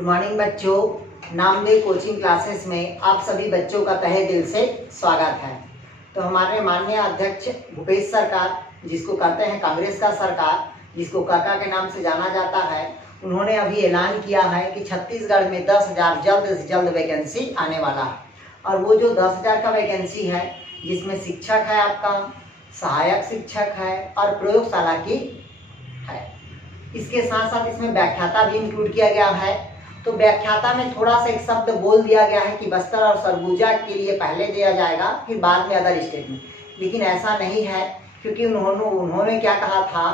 Good morning बच्चों। Namdev coaching classes में आप सभी बच्चों का तहे दिल से स्वागत है। तो हमारे माननीय अध्यक्ष भूपेश सरकार, जिसको कहते हैं कांग्रेस का सरकार, जिसको काका के नाम से जाना जाता है, उन्होंने अभी ऐलान किया है कि छत्तीसगढ़ में 10,000 जल्द से जल्द वैकेंसी आने वाला है। और वो जो 10,000 का वैकेंसी है, जिसमें शिक्षक है, आपका सहायक शिक्षक है और प्रयोगशाला की है। इसके साथ साथ इसमें व्याख्याता भी इंक्लूड किया गया है। तो व्याख्याता में थोड़ा सा एक शब्द बोल दिया गया है कि बस्तर और सरगुजा के लिए पहले दिया जाएगा, फिर बाद में अदर स्टेट में। लेकिन ऐसा नहीं है, क्योंकि उन्होंने क्या कहा था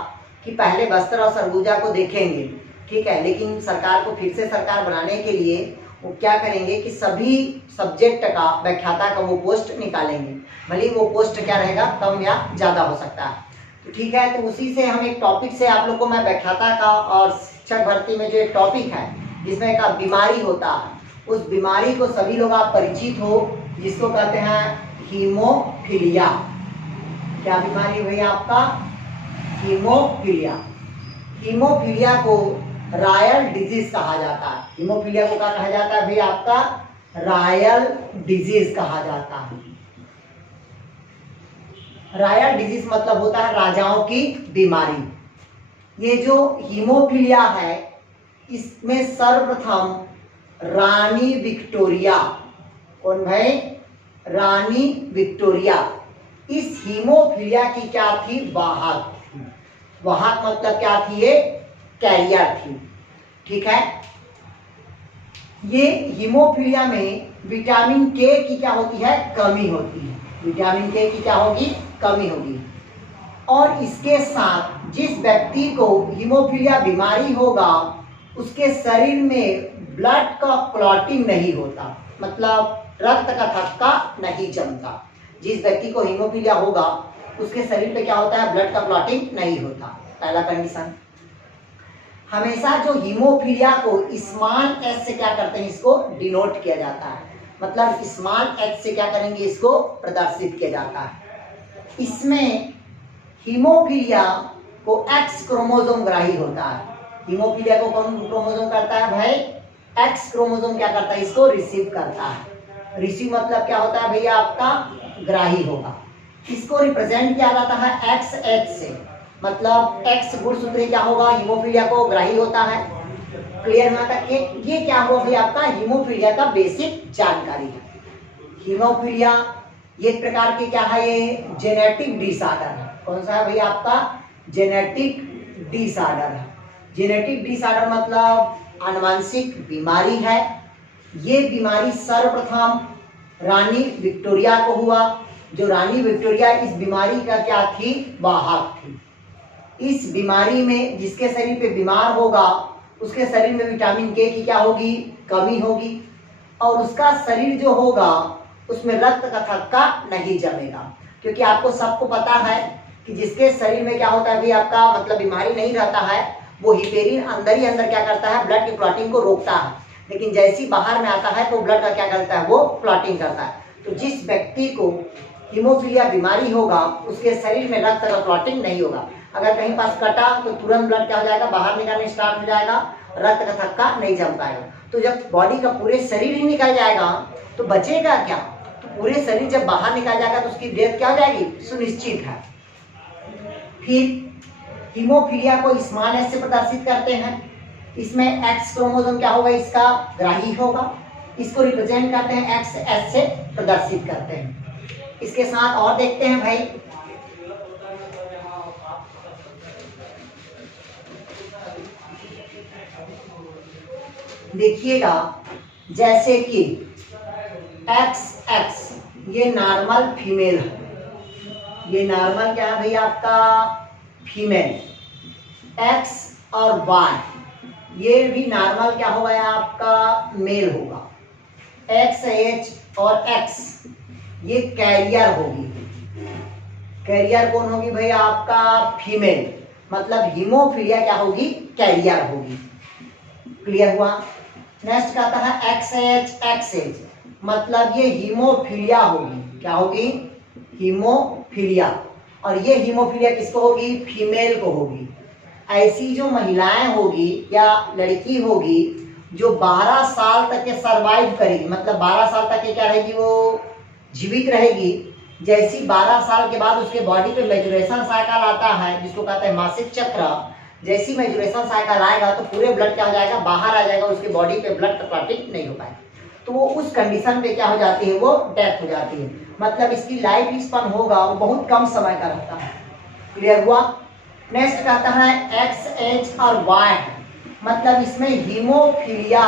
कि पहले बस्तर और सरगुजा को देखेंगे, ठीक है। लेकिन सरकार को फिर से सरकार बनाने के लिए वो क्या करेंगे कि सभी सब्जेक्ट का व्याख्याता का वो पोस्ट निकालेंगे, भले वो पोस्ट क्या रहेगा, कम या ज़्यादा हो सकता है। तो ठीक है, तो उसी से हम एक टॉपिक से आप लोग को मैं व्याख्याता का और शिक्षक भर्ती में जो एक टॉपिक है जिसमें एक बीमारी होता है, उस बीमारी को सभी लोग आप परिचित हो, जिसको कहते हैं हीमोफीलिया। क्या बीमारी हुई आपका? हीमोफीलिया। हीमोफीलिया को रॉयल डिजीज कहा जाता है। हीमोफीलिया को क्या कहा जाता है भाई? आपका रॉयल डिजीज कहा जाता है। रॉयल डिजीज मतलब होता है राजाओं की बीमारी। ये जो हीमोफीलिया है, इसमें सर्वप्रथम रानी विक्टोरिया, कौन भाई? रानी विक्टोरिया इस हीमोफीलिया की क्या थी? वाहक थी। वाहक मतलब क्या थी? ये कैरियर थी, ठीक है। ये हीमोफीलिया में विटामिन के की क्या होती है? कमी होती है। विटामिन के की क्या होगी? कमी होगी। और इसके साथ जिस व्यक्ति को हीमोफीलिया बीमारी होगा, उसके शरीर में ब्लड का क्लॉटिंग नहीं होता, मतलब रक्त का थक्का नहीं जमता। जिस व्यक्ति को हीमोफीलिया होगा, उसके शरीर पे क्या होता है? ब्लड का क्लॉटिंग नहीं होता। पहला कंडीशन। हमेशा जो हीमोफीलिया को स्मॉल एच से क्या करते हैं? इसको डिनोट किया जाता है, मतलब स्मॉल एच से क्या करेंगे? इसको प्रदर्शित किया जाता है। इसमें हीमोफीलिया को एक्स क्रोमोसोम ग्राही होता है। हीमोफीलिया को कौन क्रोमोसोम करता है भाई? एक्स क्रोमोसोम क्या करता है? इसको रिसीव करता है। रिसीव मतलब क्या होता है भैया? आपका ग्राही होगा। इसको रिप्रेजेंट किया जाता है एक्स एच से, मतलब एक्स गुणसूत्र क्या होगा? हीमोफीलिया को ग्राही होता है। क्लियर यहाँ तक? ये क्या हुआ भाई? आपका हीमोफीलिया का बेसिक जानकारी है। हीमोफीलिया ये प्रकार के क्या है? ये जेनेटिक डिसऑर्डर है। कौन सा है भैया? आपका जेनेटिक डिसऑर्डर है। जेनेटिक डिसऑर्डर मतलब आनुवंशिक बीमारी है। ये बीमारी सर्वप्रथम रानी विक्टोरिया को हुआ। जो रानी विक्टोरिया इस बीमारी का क्या थी? वाहक थी। इस बीमारी में जिसके शरीर पे बीमार होगा, उसके शरीर में विटामिन के की क्या होगी? कमी होगी। और उसका शरीर जो होगा, उसमें रक्त का थक्का नहीं जमेगा। क्योंकि आपको सबको पता है कि जिसके शरीर में क्या होता है भाई? आपका मतलब बीमारी नहीं रहता है, वो हिपेरिन अंदर ही अंदर क्या करता है? ब्लड की क्लॉटिंग को रोकता है। लेकिन जैसी बाहर में आता है तो ब्लड का क्या करता है? वो क्लॉटिंग करता है। तो जिस व्यक्ति को हीमोफीलिया बीमारी होगा, उसके शरीर में रक्त का क्लॉटिंग नहीं होगा। अगर कहीं पास कटा तो तुरंत ब्लड क्या हो जाएगा? बाहर निकलने स्टार्ट हो जाएगा, रक्त का थक्का नहीं जम पाएगा। तो जब बॉडी का पूरे शरीर ही निकल जाएगा तो बचेगा क्या? तो पूरे शरीर जब बाहर निकल जाएगा तो उसकी डेथ क्या हो जाएगी? सुनिश्चित है। फिर हीमोफीलिया को स्मॉल एच से प्रदर्शित करते हैं। इसमें एक्स क्रोमोसोम क्या होगा? इसका ग्राही होगा। इसको रिप्रेजेंट करते हैं एक्स एच से प्रदर्शित करते हैं। इसके साथ और देखते हैं भाई, देखिएगा जैसे कि XX ये नॉर्मल फीमेल है। ये नॉर्मल क्या है भैया? आपका फीमेल। X और Y ये भी नॉर्मल क्या होगा? आपका मेल होगा। XH और X ये कैरियर होगी। कैरियर कौन होगी भैया? आपका फीमेल, मतलब हीमोफीलिया क्या होगी? कैरियर होगी। क्लियर हुआ? नेक्स्ट कहता है XH मतलब ये हीमोफीलिया होगी। क्या होगी? हीमोफीलिया। और ये हीमोफीलिया किसको होगी? फीमेल को होगी। ऐसी जो महिलाएं होगी या लड़की होगी, जो 12 साल तक के सरवाइव करेगी, मतलब 12 साल तक के क्या रहेगी, वो जीवित रहेगी। जैसी 12 साल के बाद उसके बॉडी पे मैचुरेशन साइकिल आता है, जिसको कहते हैं मासिक चक्र, जैसी मैचुरेशन साइकिल आएगा तो पूरे ब्लड क्या हो जाएगा, बाहर आ जाएगा, उसके बॉडी पे ब्लड क्लॉटिंग नहीं हो पाएगा, तो वो उस कंडीशन पे क्या हो जाती है, वो डेथ हो जाती है। मतलब इसकी लाइफ स्पैन होगा वो बहुत कम समय का रहता है। क्लियर हुआ। नेक्स्ट कहता है एक्स एच और वाई, मतलब इसमें हीमोफीलिया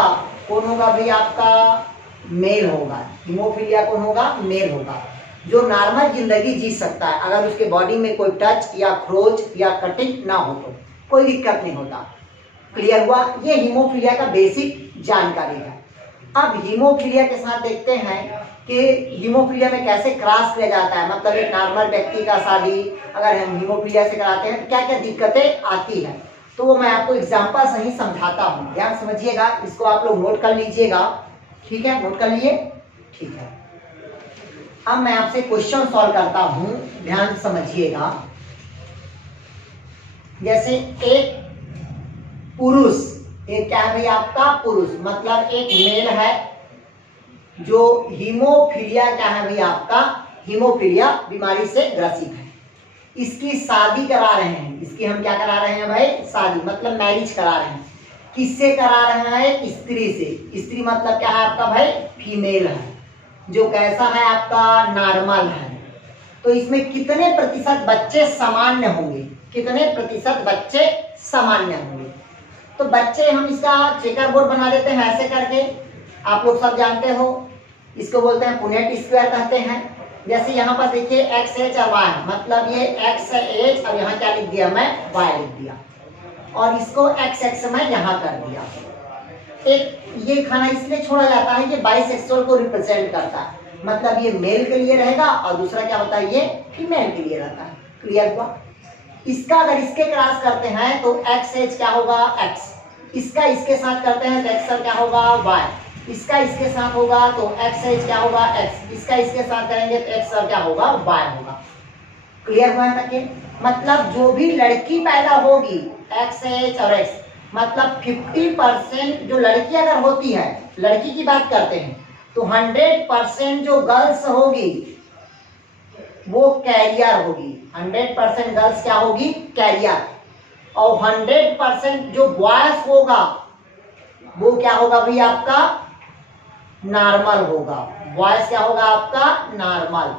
कौन होगा भाई, आपका मेल होगा। हीमोफीलिया कौन होगा, मेल होगा, जो नॉर्मल जिंदगी जी सकता है अगर उसके बॉडी में कोई टच या खरोच या कटिंग ना हो तो कोई दिक्कत नहीं होता। क्लियर हुआ। ये हीमोफीलिया का बेसिक जानकारी है। अब हीमोफीलिया के साथ देखते हैं कि हीमोफीलिया में कैसे क्रॉस किया जाता है, मतलब एक नॉर्मल व्यक्ति का शादी अगर हम हीमोफीलिया से कराते हैं तो क्या क्या दिक्कतें आती हैं, तो वो मैं आपको एग्जांपल से ही समझाता हूँ, ध्यान समझिएगा। इसको आप लोग नोट कर लीजिएगा, ठीक है, नोट कर लिए, ठीक है। अब मैं आपसे क्वेश्चन सॉल्व करता हूँ, ध्यान समझिएगा। जैसे एक पुरुष, एक क्या है भाई आपका पुरुष, मतलब एक मेल है जो हीमोफीलिया क्या है भाई आपका, हीमोफीलिया बीमारी से ग्रसित है। इसकी शादी करा रहे हैं, इसकी हम क्या करा रहे हैं भाई, शादी, मतलब मैरिज करा रहे हैं। किससे करा रहे हैं, स्त्री से। स्त्री मतलब क्या है आपका भाई, फीमेल है, जो कैसा है आपका, नॉर्मल है। तो इसमें कितने प्रतिशत बच्चे सामान्य होंगे, कितने प्रतिशत बच्चे सामान्य होंगे। तो बच्चे हम इसका चेकर बोर्ड बना देते हैं ऐसे करके, आप लोग सब जानते हो, इसको बोलते हैं पुनेट स्क्वायर कहते हैं। जैसे यहाँ पर देखिए एक्स एच और वाई, मतलब ये एक्स एच और यहाँ क्या लिख दिया मैं, वाई लिख दिया, और इसको एक्स एक्स में यहाँ कर दिया। एक ये खाना इसलिए छोड़ा जाता है, ये बाइसेक्सुअल को रिप्रेजेंट करता है, मतलब ये मेल के लिए रहेगा और दूसरा क्या होता है, ये फीमेल के लिए रहता है। क्लियर हुआ। इसका अगर इसके क्रॉस करते हैं तो एक्स एच क्या होगा, एक्स, इसका इसके साथ करते हैं तो एक्स क्या होगा, वाई, इसका इसके साथ होगा तो एक्स एच क्या होगा, एक्स, इसका इसके साथ करेंगे तो एक्स क्या होगा, वाई होगा। क्लियर हुआ है ना। मतलब जो भी लड़की पैदा होगी एक्स एच और एक्स, मतलब 50% जो लड़की अगर होती है, लड़की की बात करते हैं तो 100% जो गर्ल्स होगी वो कैरियर होगी। 100% गर्ल्स क्या होगी, कैरियर, और 100% जो बॉयज होगा वो क्या होगा भाई आपका, नॉर्मल होगा। बॉयज क्या होगा आपका, नॉर्मल।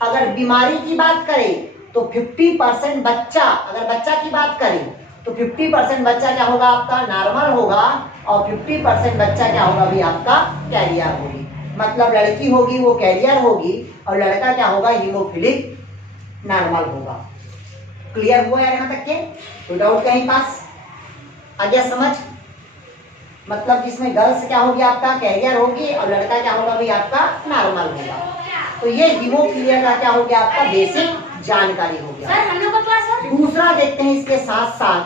अगर बीमारी की बात करें तो 50% बच्चा, अगर बच्चा की बात करें तो 50% बच्चा क्या होगा आपका, नॉर्मल होगा, और 50% बच्चा क्या होगा भी आपका, कैरियर होगी। मतलब लड़की होगी वो कैरियर होगी और लड़का क्या होगा, हीमोफिलिक नॉर्मल होगा। क्लियर हुआ यार यहाँ तक के, तो डाउट कहीं पास आ गया समझ। मतलब जिसमें गर्ल्स क्या होगी आपका, कैरियर होगी, और लड़का क्या होगा भी आपका, नॉर्मल होगा। तो ये हीमोफीलिया का क्या हो गया आपका, बेसिक जानकारी हो गया। सर हम लोग का क्लास दूसरा देखते हैं, इसके साथ साथ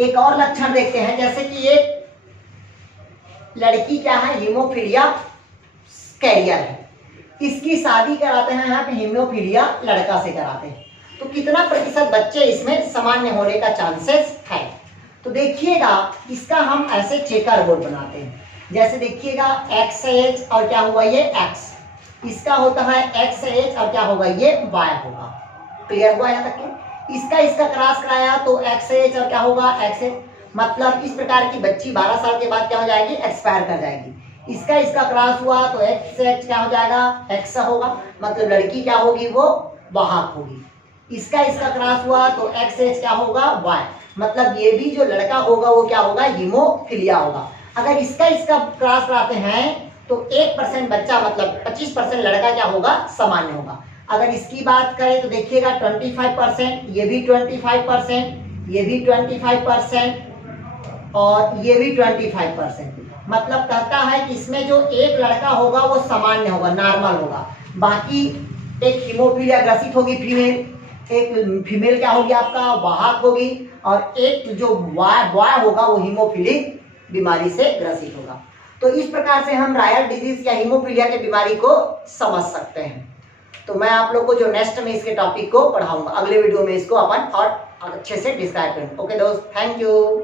एक और लक्षण देखते हैं। जैसे कि एक लड़की क्या है, हीमोफीलिया कैरियर है, इसकी शादी कराते हैं यहाँ पे हीमोफीलिया लड़का से कराते हैं, तो कितना प्रतिशत बच्चे इसमें सामान्य होने का चांसेस है। तो देखिएगा इसका हम ऐसे चेकर बोर्ड बनाते हैं। जैसे देखिएगा एक्स एच और क्या हुआ ये एक्स, इसका होता है एक्स एच और क्या होगा ये वाई होगा। क्लियर हुआ यहाँ तक के। इसका क्रॉस कराया तो एक्स एच और क्या होगा एक्स एच, मतलब इस प्रकार की बच्ची 12 साल के बाद क्या हो जाएगी, एक्सपायर कर जाएगी। इसका क्रॉस हुआ तो एक्स एच क्या हो जाएगा, एक्स होगा, मतलब लड़की क्या होगी वो वाहक होगी। इसका क्रॉस हुआ तो एक्स एच क्या होगा, वाई, मतलब ये भी जो लड़का होगा वो क्या होगा, हीमोफीलिया होगा। अगर इसका क्रॉस कराते हैं तो 1% बच्चा, मतलब 25% लड़का क्या होगा, सामान्य होगा। अगर इसकी बात करें तो देखिएगा 25%, ये भी 25%, ये भी 25% और ये भी 25%, मतलब कहता है कि इसमें जो एक लड़का होगा वो सामान्य होगा, नॉर्मल होगा, बाकी एक हीमोफीलिया ग्रसित होगी फीमेल, एक फीमेल क्या होगी आपका वाहक होगी, और एक जो बॉय होगा वो हीमोफिलिक बीमारी से ग्रसित होगा। तो इस प्रकार से हम रायल डिजीज या हीमोफीलिया के बीमारी को समझ सकते हैं। तो मैं आप लोग को जो नेक्स्ट में इसके टॉपिक को पढ़ाऊंगा, अगले वीडियो में इसको अपन और अच्छे से डिस्क्राइब करेंगे। ओके दोस्त, थैंक यू।